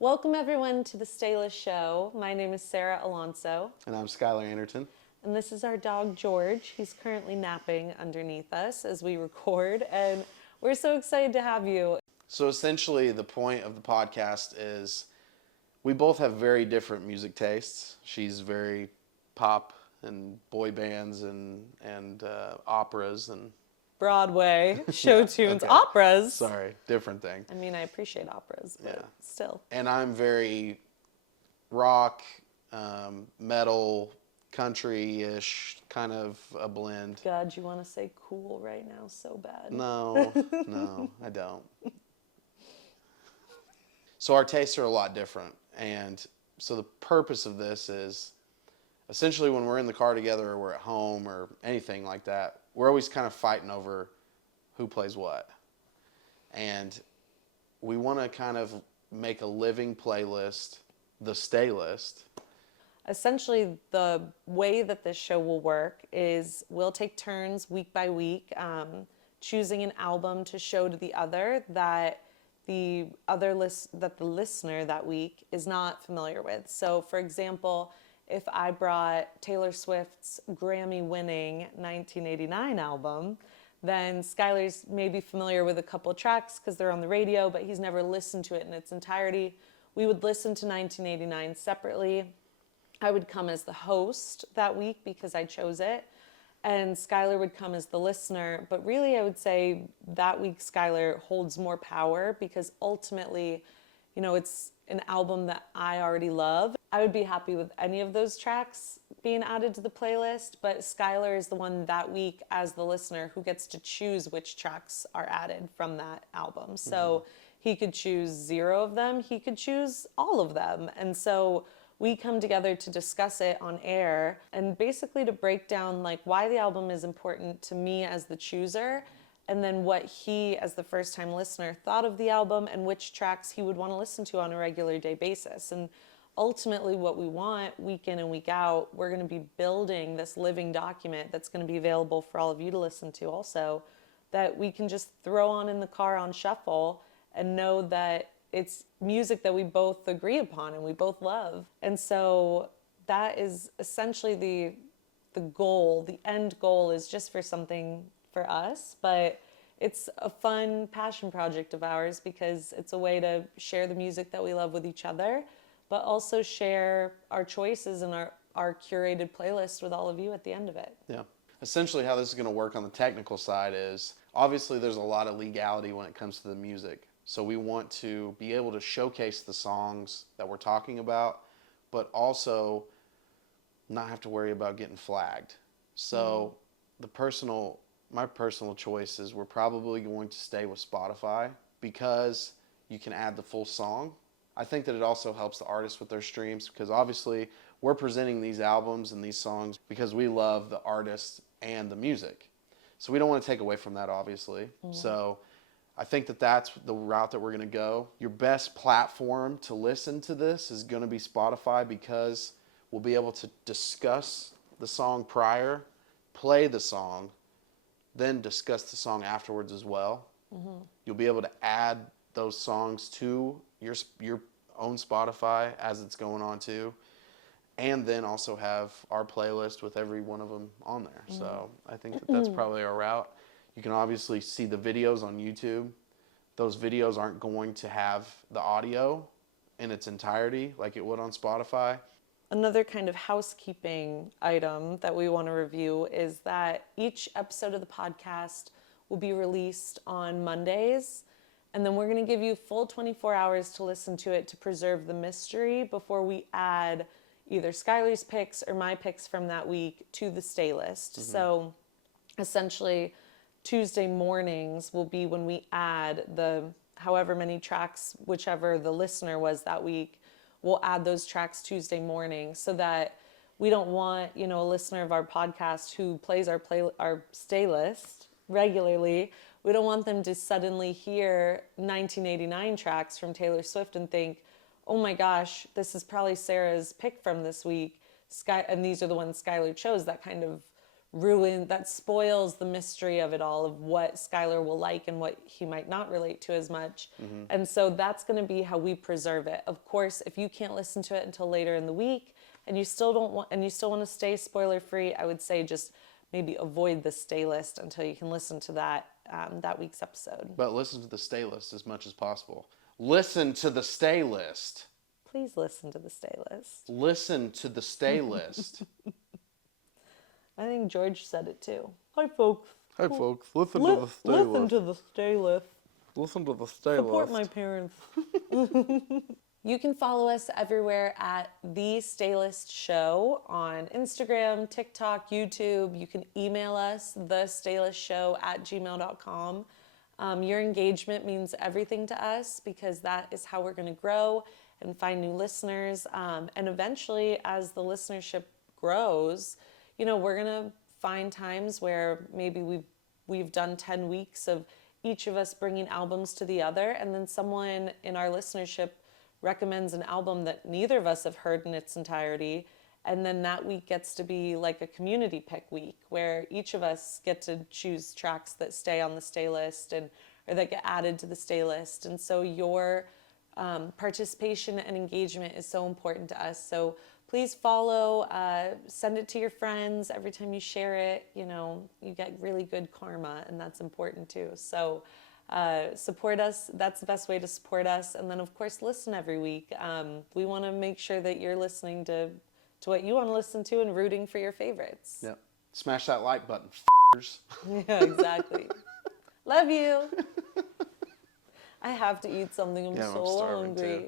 Welcome everyone to the Staylist show. My name is Sarah Alonso. And I'm Skylar Anderton. And this is our dog George. He's currently napping underneath us as we record, and we're so excited to have you. So essentially the point of the podcast is we both have very different music tastes. She's very pop and boy bands and operas and Broadway, show Yeah, tunes, okay. operas. Sorry, different thing. I mean, I appreciate operas, but Yeah. still. And I'm very rock, metal, country-ish, kind of a blend. God, you want to say cool right now so bad. No, I don't. So our tastes are a lot different. And so the purpose of this is essentially when we're in the car together or we're at home or anything like that, we're always kind of fighting over who plays what. And we want to kind of make a living playlist, the Staylist. Essentially, the way that this show will work is we'll take turns week by week, choosing an album to show to the other that the listener that week is not familiar with. So, for example, if I brought Taylor Swift's Grammy-winning 1989 album, then Skylar's maybe familiar with a couple tracks because they're on the radio, but he's never listened to it in its entirety. We would listen to 1989 separately. I would come as the host that week because I chose it, and Skylar would come as the listener. But really, I would say that week Skylar holds more power because ultimately, it's an album that I already love. I would be happy with any of those tracks being added to the playlist, but Skylar is the one that week as the listener who gets to choose which tracks are added from that album. So he could choose 0 of them, he could choose all of them. And so we come together to discuss it on air and basically to break down why the album is important to me as the chooser, and then what he, as the first-time listener, thought of the album and which tracks he would want to listen to on a regular day basis. And ultimately what we want, week in and week out, we're going to be building this living document that's going to be available for all of you to listen to also, that we can just throw on in the car on shuffle and know that it's music that we both agree upon and we both love. And so that is essentially the goal. The end goal is just for something for us, but it's a fun passion project of ours because it's a way to share the music that we love with each other, but also share our choices and our curated playlist with all of you at the end of it. Yeah. Essentially how this is going to work on the technical side is, obviously there's a lot of legality when it comes to the music. So we want to be able to showcase the songs that we're talking about, but also not have to worry about getting flagged. So my personal choice is we're probably going to stay with Spotify because you can add the full song. I think that it also helps the artists with their streams because obviously we're presenting these albums and these songs because we love the artists and the music. So we don't want to take away from that, obviously. So I think that that's the route that we're going to go. Your best platform to listen to this is going to be Spotify because we'll be able to discuss the song prior, play the song, then discuss the song afterwards as well. You'll be able to add those songs to your own Spotify as it's going on too, and then also have our playlist with every one of them on there. So I think that that's probably our route. You can obviously see the videos on YouTube. Those videos aren't going to have the audio in its entirety like it would on Spotify. Another kind of housekeeping item that we want to review is that each episode of the podcast will be released on Mondays, and then we're going to give you full 24 hours to listen to it to preserve the mystery before we add either Skylar's picks or my picks from that week to the Staylist. So essentially, Tuesday mornings will be when we add the however many tracks, whichever the listener was that week, we'll add those tracks Tuesday morning so that we don't want, a listener of our podcast who plays our Staylist regularly, we don't want them to suddenly hear 1989 tracks from Taylor Swift and think, oh my gosh, this is probably Sarah's pick from this week, and these are the ones Skylar chose. That kind of that spoils the mystery of it all, of what Skylar will like and what he might not relate to as much. And so that's going to be how we preserve it. Of course, if you can't listen to it until later in the week and you still want to stay spoiler free, I would say just maybe avoid the Staylist until you can listen to that week's episode. But listen to the Staylist as much as possible. Listen to the Staylist. Please listen to the Staylist. Listen to the Staylist. I think George said it too. Hi, folks. Hi, folks. Listen to the Staylist. Listen to the Staylist. Listen to the Staylist. Support my parents. You can follow us everywhere at The Staylist Show on Instagram, TikTok, YouTube. You can email us, thestaylисtshow@gmail.com. Your engagement means everything to us because that is how we're going to grow and find new listeners. And eventually, as the listenership grows, we're going to find times where maybe we've done 10 weeks of each of us bringing albums to the other, and then someone in our listenership recommends an album that neither of us have heard in its entirety, and then that week gets to be like a community pick week where each of us get to choose tracks that stay on the Staylist or that get added to the Staylist. And so your participation and engagement is so important to us. So please follow, send it to your friends. Every time you share it, you get really good karma, and that's important too. So support us. That's the best way to support us. And then, of course, listen every week. We want to make sure that you're listening to what you want to listen to and rooting for your favorites. Yep. Smash that like button, f***ers. Yeah, exactly. Love you. I have to eat something. I'm so starving hungry. too.